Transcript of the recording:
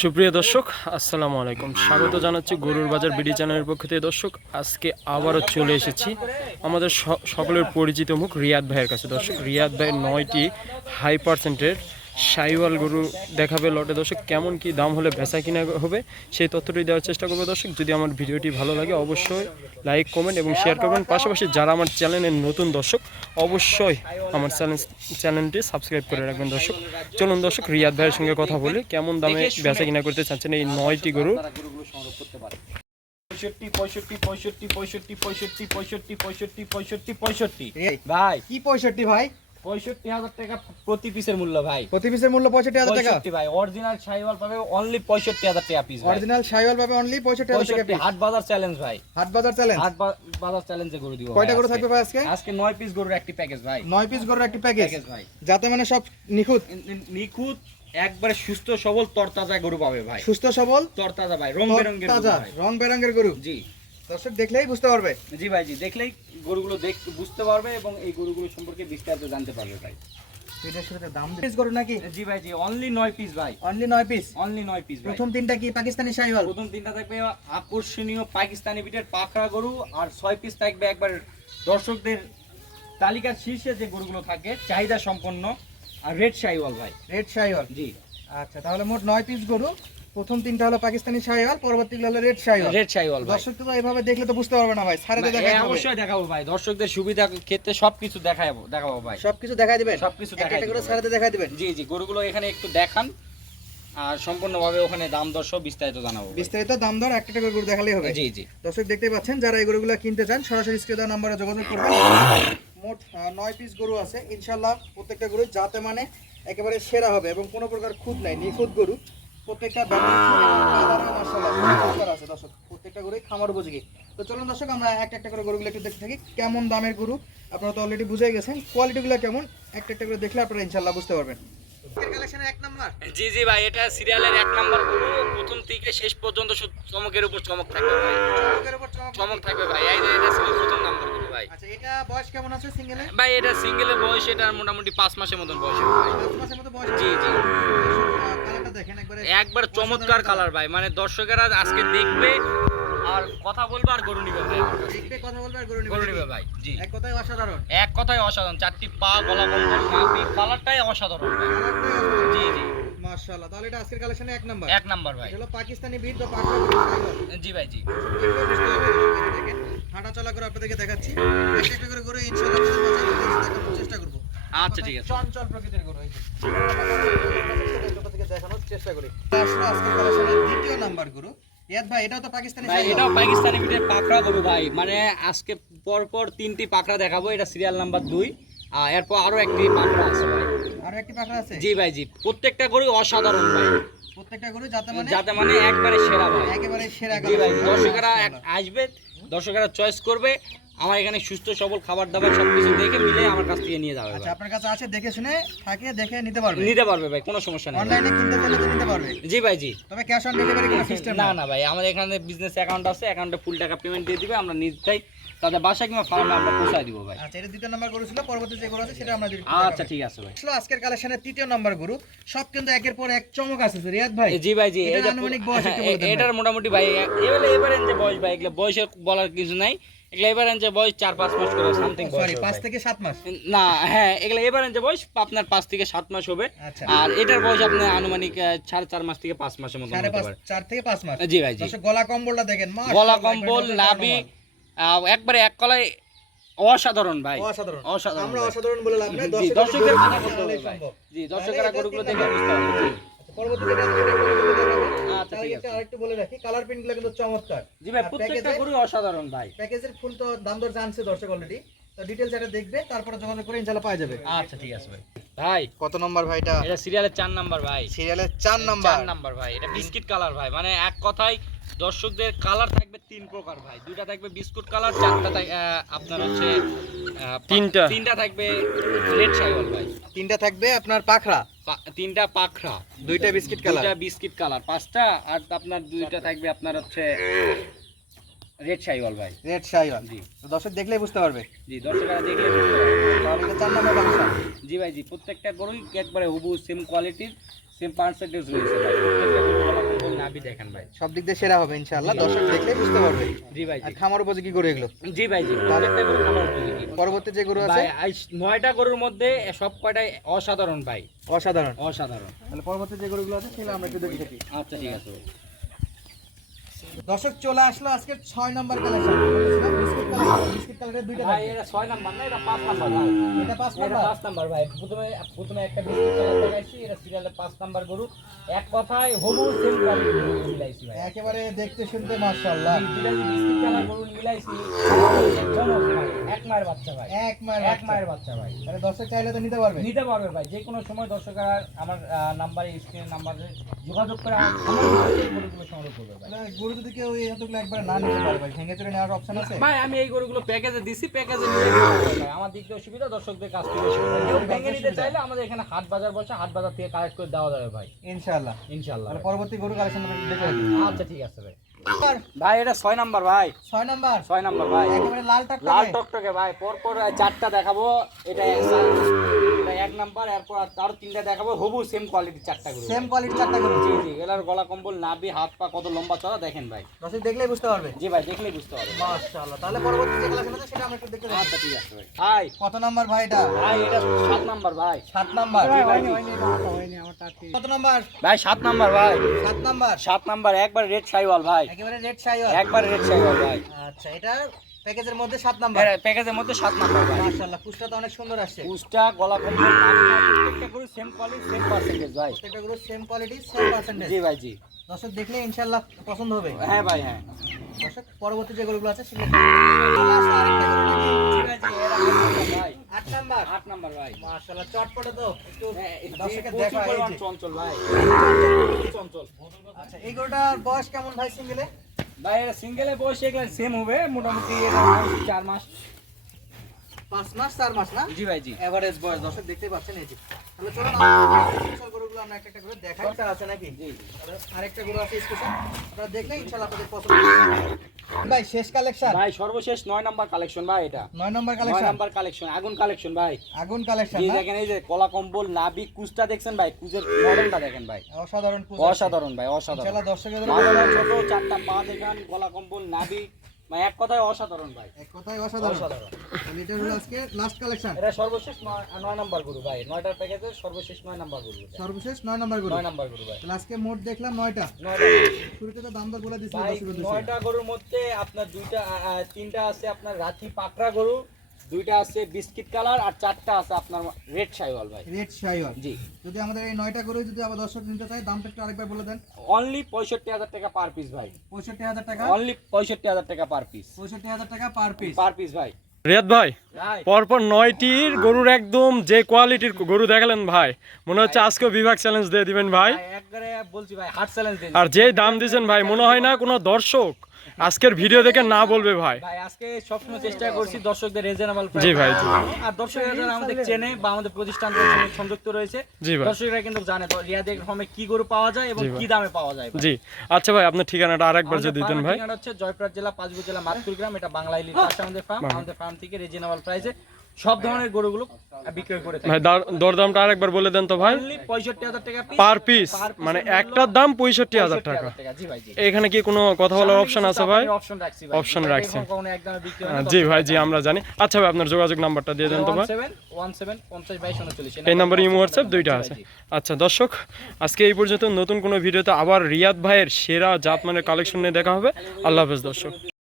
সুপ্রিয় দর্শক আসসালামু আলাইকুম, স্বাগত জানাচ্ছি গরুর বাজার বিডি চ্যানেলের পক্ষ থেকে। দর্শক, আজকে আবারও চলে এসেছি আমাদের সকলের পরিচিত মুখ রিয়াদ ভাইয়ের কাছে। দর্শক, রিয়াদ ভাই 9টি হাই পার্সেন্টের সাইওয়াল গরু দেখাবে লটে। দর্শক, কেমন কি দাম হলে বেচা কিনা হবে সেই তথ্যটি দেওয়ার চেষ্টা করবো। দর্শক, যদি আমার ভিডিওটি ভালো লাগে অবশ্যই লাইক, কমেন্ট এবং শেয়ার করবেন। পাশাপাশি যারা আমার চ্যানেলের নতুন দর্শক অবশ্যই আমার চ্যানেলটি সাবস্ক্রাইব করে রাখবেন। দর্শক, চলুন দর্শক রিয়াদ ভাইয়ের সঙ্গে কথা বলে কেমন দামে বেচা কিনা করতে চাচ্ছেন এই 9টি গরু। 65 ভাই কি 65 ভাই 65,000 টাকা প্রতি পিসের মূল্য ভাই। প্রতি পিসের মূল্য 65,000 টাকা ভাই। অরিজিনাল শাইওয়াল পাবে অনলি 65,000 টাকা পিস। অরিজিনাল শাইওয়াল পাবে অনলি 65,000 টাকা পিস। হাট বাজার চ্যালেঞ্জ ভাই, হাট বাজার চ্যালেঞ্জ। হাট বাজার চ্যালেঞ্জে গরু দিব। কয়টা গরু থাকবে ভাই আজকে? আজকে 9 পিস গরুর একটি প্যাকেজ ভাই। 9 পিস গরুর একটি প্যাকেজ ভাই, যাতে মানে সব নিখুঁত নিখুঁত একবারে সুস্থ সবল তরতাজা গরু পাবে ভাই। সুস্থ সবল তরতাজা ভাই, রং বেরঙের গরু তাজা ভাই। রং বেরঙের গরু। জি দর্শক দেখলেই বুঝতে পারবে। জি ভাই, জি দেখলেই গরুগুলো বুঝতে পারবে এবং এই গরুগুলো সম্পর্কে বিস্তারিত জানতে পারবে ভাই। এটার সাথে দাম পিস গরু নাকি? জি ভাই, জি অনলি 9 পিস ভাই। Only 9 piece. অনলি 9 পিস ভাই। প্রথম তিনটা কি পাকিস্তানি শাইওয়াল? প্রথম তিনটা থাকবে আকর্ষণীয় পাকিস্তানি বিটের পাকড়া গরু, আর 6 পিস থাকবে একবার দর্শকদের তালিকার শীর্ষে যে গরুগুলো থাকে চাহিদা সম্পন্ন আর রেড শাইওয়াল ভাই। রেড শাইওয়াল। জি আচ্ছা, তাহলে মোট 9 পিস গরু। প্রথম তিনটা হলো পাকিস্তানি শাইওয়াল, পরবর্তীগুলো হলো রেড শাইওয়াল। রেড শাইওয়াল ভাই। দর্শক তো এইভাবে দেখলে তো বুঝতে পারবে না ভাই, ছাড়াতে দেখাই হবে। অবশ্যই দেখাবো ভাই, দর্শকদের সুবিধা ক্ষেত্রে সবকিছু দেখাবো ভাই। সবকিছু দেখাই দিবেন? সবকিছু দেখাই একটা করে দিবো ছাড়াতে দেখাই দিবেন? জি জি, গরুগুলো এখানে একটু দেখান আর সম্পূর্ণভাবে ওখানে দাম দর সব বিস্তারিত জানাবো ভাই। বিস্তারিত দাম দর একটা করে গরু দেখালেই হবে। জি জি। দর্শক দেখতেই পাচ্ছেন, যারা এই গরুগুলো কিনতে চান সরাসরি স্ক্রিনে দেওয়া নম্বরে যোগাযোগ করবেন। মোট 9 পিস গরু আছে ইনশাআল্লাহ। প্রত্যেকটা গরু যাতে মানে একেবারে সেরা হবে এবং কোনো প্রকার খুঁত নাই, নিখুঁত গরু। প্রত্যেকটা আছে দর্শক, প্রত্যেকটা গরুই খামার উপযোগী। তো চলুন দর্শক, আমরা একটা করে গরুগুলো একটু দেখতে থাকি কেমন দামের গরু। আপনারা তো অলরেডি বুঝে গেছেন কোয়ালিটিগুলো কেমন। একটা করে দেখলে আপনারা ইনশাআল্লাহ বুঝতে পারবেন। কালেকশনের 1 নাম্বার। জি জি ভাই, এটা সিরিয়ালের 1 নাম্বার গরু। প্রথম থেকে শেষ পর্যন্ত চমকের উপর চমক থাকবে ভাই। চমকের উপর চমক থাকবে ভাই। এই যে এটা ছিল প্রথম নাম্বার গরু ভাই। আচ্ছা, এটা বয়স কেমন আছে সিঙ্গেলে? ভাই এটা সিঙ্গেলের বয়স এটা মোটামুটি 5 মাসের মতন বয়স হবে ভাই। 5 মাসের মতো বয়স। জি জি। কালারটা দেখেন একবার চমৎকার কালার ভাই, মানে দর্শকেরা আজকে দেখবে আর কথা বলবে আর গরু নিবে ভাই। দেখবে, কথা বলবে আর গরু গরু নিবে নিবে ভাই। জি, এক কথায় অসাধারণ। এক কথায় অসাধারণ। 4টি পা, গলা কম্বল, নাভি, কালারটাই অসাধারণ ভাই। জি জি, মাশাআল্লাহ। তাহলে এটা আজকের কালেকশনে 1 নাম্বার। 1 নাম্বার ভাই। এটা হলো পাকিস্তানি বিট বা পাকড়া গরু শাইওয়াল। জি ভাই, জি। দেখেন হাঁটা চলা করে আপনাদেরকে দেখাচ্ছি। একটা করে গরু ইনশাআল্লাহ দেখানোর চেষ্টা করব। আচ্ছা ঠিক আছে। চঞ্চল প্রকৃতির গরু। থেকে দেখানোর চেষ্টা করি। আসলে আজকের কালেকশনের দ্বিতীয় নাম্বার গরু। ইয়াদ ভাই, এটাও তো পাকিস্তানি ভাই শাইওয়াল। এটাও পাকিস্তানি বিটের পাকড়া গরু ভাই। মানে আজকে পরপর 3টি পাকড়া দেখাবো। এটা সিরিয়াল নাম্বার 2। আর এরপর আরো একটি পাকড়া আছে ভাই। আরো একটি পাকড়া আছে? জি ভাই, জি। প্রত্যেকটা গরু অসাধারণ ভাই। প্রত্যেকটা গরু যাতে মানে একবারে সেরা ভাই। একেবারে সেরা। জি ভাই, দর্শকেরা আসবে, দর্শকেরা চয়েস করবে। আমার এখানে সুস্থ সবল খাবার দাবার সবকিছু দেখে মিলে আমার কাছ থেকে নিয়ে যাবে। আচ্ছা, আপনার কাছে আছে, দেখে শুনে থাকে দেখে নিতে পারবে? নিতে পারবে ভাই, কোনো সমস্যা নেই। অনলাইনে কিনতে চাইলে তো নিতে পারবে? জি ভাই, জি। তবে ক্যাশ অন ডেলিভারি কোনো সিস্টেম না না ভাই, আমাদের এখানে বিজনেস অ্যাকাউন্ট আছে, অ্যাকাউন্টে ফুল টাকা পেমেন্ট দিয়ে দিবে, আমরা নিজেই তাদের বাসা কিংবা ফার্মে আমরা পৌঁছায় দিব ভাই। আচ্ছা, এটা দ্বিতীয় নাম্বার গরু ছিল। পরবর্তী যে গরু আছে সেটা আমরা দিই। আচ্ছা ঠিক আছে ভাই। আসলে আজকের কালেকশনের তৃতীয় নাম্বার গরু। সব কিন্তু একের পর এক চমক আছে রিয়াদ ভাই। জি ভাই, জি। এটা আনুমানিক বয়স একটু বলে দেন। এটার মোটামুটি ভাই এবারে যে বয়স ভাই, এগুলো বয়সের বলার কিছু নাই। এগুলো এবারে যে বয়স 4-5 মাস করে সামথিং বয়স। সরি, 5 থেকে 7 মাস। না, হ্যাঁ, এগুলো এবারে যে বয়স আপনার 5 থেকে 7 মাস হবে। আচ্ছা। আর এটার বয়স আপনার আনুমানিক 4.5 মাস থেকে 5 মাসের মতো হতে পারে। 4 থেকে 5 মাস। জি ভাই, জি। দর্শক গলা কম্বলটা দেখেন, গলা কম্বল, নাভি একবারে এক কলায় অসাধারণ ভাই। অসাধারণ। অসাধারণ। আমরা অসাধারণ বলে লাভ নাই, জি, দর্শকদের কথা বলতে বলতে হবে ভাই। জি, দর্শকেরা গরুগুলো দেখে বুঝতে পারবে। জি। পরবর্তীতে আচ্ছা ঠিক আছে। আরেকটু বলে রাখি, কালার প্রিন্টগুলো কিন্তু চমৎকার। জি ভাই, প্রত্যেকটা গরু অসাধারণ ভাই। প্যাকেজের ফুল তো দাম দর জানছে দর্শক অলরেডি। তো ডিটেইলস এটা দেখবে, তারপরে যোগাযোগ করে ইনশাআল্লাহ পাওয়া যাবে। আচ্ছা ঠিক আছে ভাই। ভাই কত নম্বর ভাই এটা? এটা সিরিয়ালের 4 নাম্বার ভাই। সিরিয়ালের 4 নাম্বার। 4 নাম্বার ভাই। এটা বিস্কিট কালার ভাই। মানে এক কথায় দর্শকদের কালার থাকবে 3 প্রকার ভাই। 2টা থাকবে বিস্কুট কালার, 4টা আপনার হচ্ছে তিনটা থাকবে রেড শাইওয়াল ভাই। 3টা থাকবে আপনার পাখরা, 3টা পাখরা, 2টা বিস্কিট কালার, 2টা বিস্কিট কালার, 5টা আর আপনার 2টা থাকবে আপনার হচ্ছে রেড শাইওয়াল ভাই। রেড শাইওয়াল। জি। তো দর্শক দেখলেই বুঝতে পারবে। জি, দর্শকরা দেখলে বুঝতে পারবে। তাহলে এটা 4 নাম্বার বাক্সা। জি ভাই, জি। প্রত্যেকটা গরুই একবারে হুবহু সেম কোয়ালিটির, সেম পার্সেন্টেজ রয়েছে ভাই। প্রত্যেকটা গরু নাভি দেখেন ভাই। সব দিক দিয়ে সেরা হবে ইনশাআল্লাহ, দর্শক দেখলে বুঝতে পারবে। জি ভাই, আর খামার উপযোগী গরু এগুলো। জি ভাই, জি প্রত্যেকটা গরু খামার উপযোগী। পরবর্তী যে গরু আছে ভাই 9টা গরুর মধ্যে সব কয়টাই অসাধারণ ভাই, অসাধারণ। অসাধারণ। তাহলে পরবর্তী যে গরুগুলো আছে সেগুলো আমরা একটু দেখে থাকি। আচ্ছা ঠিক আছে। দর্শক চলে আসলো আজকে 6 নম্বর কালেকশন। বিস্কিট কালারের দুইটা ভাই থাকবে। এটা 6 নাম্বার না, এটা 5 নাম্বার ভাই। এটা 5 এটা নাম্বার। 5 নাম্বার ভাই। প্রথমে একটা বিস্কিট কালার দেখাইছি, এটা সিরিয়ালে 5 নাম্বার গরু। এক কথায় হবু সেম কোয়ালিটি গরু মিলাইছি ভাই। একেবারে দেখতে শুনতে মাশাআল্লাহ। দুইটা বিস্কিট কালার গরু মিলাইছি। জমজ ভাই, এক মায়ের বাচ্চা ভাই। এক মায়ের এক মায়ের বাচ্চা ভাই। তাহলে দর্শক চাইলে তো নিতে পারবে। নিতে পারবে ভাই, যে কোনো সময় দর্শকরা আমার নাম্বারে, স্ক্রিনের নাম্বারে যোগাযোগ করে আমার গরুগুলো সংগ্রহ করবে ভাই। তাহলে গরু যদি কেউ এই এতগুলো একবারে না নিতে পারে ভাই, ভেঙে চুরে নেওয়ার অপশন আছে? ভাই আমি এই গরুগুলো প্যাকেজে দিছি, প্যাকেজে নিয়ে নিতে পারবে ভাই। আমার দিক দিয়ে সুবিধা, দর্শকদের কাছ থেকে সুবিধা। কেউ ভেঙে নিতে চাইলে আমাদের এখানে হাট বাজার বসে, হাট বাজার থেকে কালেক্ট করে দেওয়া যাবে ভাই, ইনশাআল্লাহ। ইনশাআল্লাহ। তাহলে পরবর্তী গরু কালেকশন আমরা একটু দেখে রাখি। আচ্ছা ঠিক আছে ভাই। ভাই এটা 6 নাম্বার ভাই, 6 নাম্বার 6 নাম্বার ভাই। একেবারে লাল টকটকে। লাল টকটকে ভাই, পরপর 4টা দেখাবো। এটা এক নাম্বার, এরপর আরো 3টা দেখাবো, হবু সেম কোয়ালিটির 4টা গরু। সেম কোয়ালিটি 4টা গরু। জি জি, এলার গলা কম্বল, নাভি, হাত পা কত লম্বা চড়া দেখেন ভাই। দর্শক দেখলেই বুঝতে পারবে। জি ভাই, দেখলেই বুঝতে পারবে। মাশাআল্লাহ। তাহলে পরবর্তী যে কালেকশন আছে সেটা আমরা একটু দেখতে আচ্ছা দেখি। ঠিক আছে ভাই। ভাই কত নাম্বার ভাই এটা? ভাই এটা 7 নাম্বার ভাই। 7 নাম্বার। জি ভাই, জি। কত নাম্বার? ভাই 7 নাম্বার ভাই, 7 নাম্বার। 7 নাম্বার একবার রেড সাইওয়াল ভাই, একেবারে রেড শাইওয়াল। একবার রেড সাইওয়াল ভাই। আচ্ছা, এটা প্যাকেজের মধ্যে 7 নাম্বার। প্যাকেজের মধ্যে 7 নাম্বার ভাই। মাশাআল্লাহ, কুচটা অনেক সুন্দর আসছে। উস্টা গলা কম্বল, নাভি, প্রত্যেকটা গরু সেম কোয়ালিটি, সেম পার্সেন্টেজ ভাই। প্রত্যেকটা গরু সেম কোয়ালিটি, সেম পার্সেন্টেজ। জি ভাই, জি। দর্শক দেখলে ইনশাআল্লাহ পছন্দ হবে। হ্যাঁ ভাই, হ্যাঁ। দর্শক পরবর্তী যে গরুগুলো আছে সেগুলো চলে আসলো আরেকটা গরু নাকি? জি ভাই, জি, এরা 8 নাম্বার ভাই, 8 নাম্বার। 8 নাম্বার ভাই। মাশাআল্লাহ, চটপটে তো একটু দর্শকের দর্শকের দেখা এই যে। চঞ্চল ভাই, চঞ্চল। আচ্ছা, এই গরুটার বয়স কেমন ভাই সিঙ্গেলে? ভাই এটা সিঙ্গেলে বসে এগুলো সেম হবে মোটামুটি, এটা 4 মাস। 5 মাস 4 মাস না? জি ভাই, জি। এভারেজ বয়স দর্শক দেখতেই পাচ্ছেন এই যে। তাহলে চলুন আমরা স্পেশাল গরুগুলো আমরা একটা একটা করে দেখাই। স্যার আছে নাকি? জি জি। তাহলে আরেকটা গরু আছে স্পেশাল। আপনারা দেখলে ইনশাআল্লাহ আপনাদের পছন্দ হবে। ভাই শেষ কালেকশন। ভাই সর্বশেষ 9 নাম্বার কালেকশন ভাই, এটা 9 নম্বর 9 কালেকশন। নাম্বার কালেকশন, আগুন কালেকশন ভাই। আগুন কালেকশন জি না? দেখেন, এই যে কলা কম্বল, নাভি, কুচটা দেখছেন ভাই, কুচের মডেলটা দেখেন ভাই, অসাধারণ পূজা। অসাধারণ ভাই, অসাধারণ। ইনশাআল্লাহ দর্শকের মাথাটা ছোট, 4টা পা দেখেন, গলা কম্বল, নাভি, মানে এক কথায় অসাধারণ ভাই, এক কথায় অসাধারণ। অসাধারণ। তাহলে এটা হলো আজকে লাস্ট কালেকশন। এটা সর্বশেষ 9 নাম্বার গরু ভাই, 9টার প্যাকেজে সর্বশেষ 9 নাম্বার গরু এটা। সর্বশেষ 9 নম্বর গরু। 9 নাম্বার গরু ভাই। তাহলে আজকে মোট দেখলাম 9টা। 9টা শুরুতে তো দাম দর বলে দিয়েছিল ভাই, দর্শকের উদ্দেশ্যে। 9টা গরুর মধ্যে আপনার 3টা আছে আপনার রাতি পাকড়া গরু, 2টা আছে বিস্কিট কালার, আর 4টা আছে আপনার রেড শাইওয়াল ভাই। রেড শাইওয়াল। জি, যদি আমাদের এই 9টা গরু যদি আবার দর্শক নিতে চায় দামটা একটু আরেকবার বলে দেন। অনলি 65,000 টাকা পার পিস ভাই, 65,000 টাকা। অনলি 65,000 টাকা পার পিস, 65,000 টাকা পার পিস। পার পিস ভাই। রিয়াদ ভাই, ভাই পরপর 9টির গরুর একদম যে কোয়ালিটির গরু দেখালেন ভাই, মনে হচ্ছে আজকেও বিভাগ চ্যালেঞ্জ দিয়ে দিবেন ভাই। ভাই একবারে বলছি ভাই, হার্ট চ্যালেঞ্জ দিন। আর যে দাম দিয়েছেন ভাই, মনে হয় না কোনো দর্শক আজকের ভিডিও দেখে না বলবে ভাই। ভাই আজকে সবসময় চেষ্টা করছি দর্শকদের রিজনেবল জি ভাই, জি। আর দর্শকরা যারা আমাদের চেনে বা আমাদের প্রতিষ্ঠানদের সঙ্গে সংযুক্ত রয়েছে, জি ভাই। দর্শকরা কিন্তু জানে রিয়াদের ফার্মে কি গরু পাওয়া যায় এবং জি ভাই। কি দামে পাওয়া যায় ভাই। জি, আচ্ছা ভাই, আপনার ঠিকানাটা আরেকবার যদি দিতেন ভাই। ঠিকানা হচ্ছে জয়পুরহাট জেলা, পাঁচবুক জেলা, মাতকুর গ্রাম। এটা বাংলা ইলিশ পাশে আমাদের ফার্ম। আমাদের ফার্ম থেকে রিজনেবল প্রাইসে সব ধরনের গরুগুলো বিক্রয় করে থাকি। ভাই দরদামটা আরেকবার বলে দেন তো ভাই। অনলি 65,000 টাকা পিস, পার পিস, মানে একটার দাম 65,000 টাকা। জি ভাই, জি। এখানে কি কোনো কথা বলার অপশন আছে ভাই? অপশন রাখছি ভাই, অপশন রাখছি। কখনো একদমই বিক্রি হয় না। জি ভাই, জি, আমরা জানি। আচ্ছা ভাই, আপনার যোগাযোগ নাম্বারটা দিয়ে দেন তো ভাই। 17 50 22 39। এই নাম্বারে ইমো হোয়াটসঅ্যাপ দুইটা আছে। আচ্ছা দর্শক, আজকে এই পর্যন্ত। নতুন কোনো ভিডিওতে আবার রিয়াদ ভাইয়ের সেরা জাতমানের কালেকশন নিয়ে দেখা হবে। আল্লাহ হাফেজ দর্শক।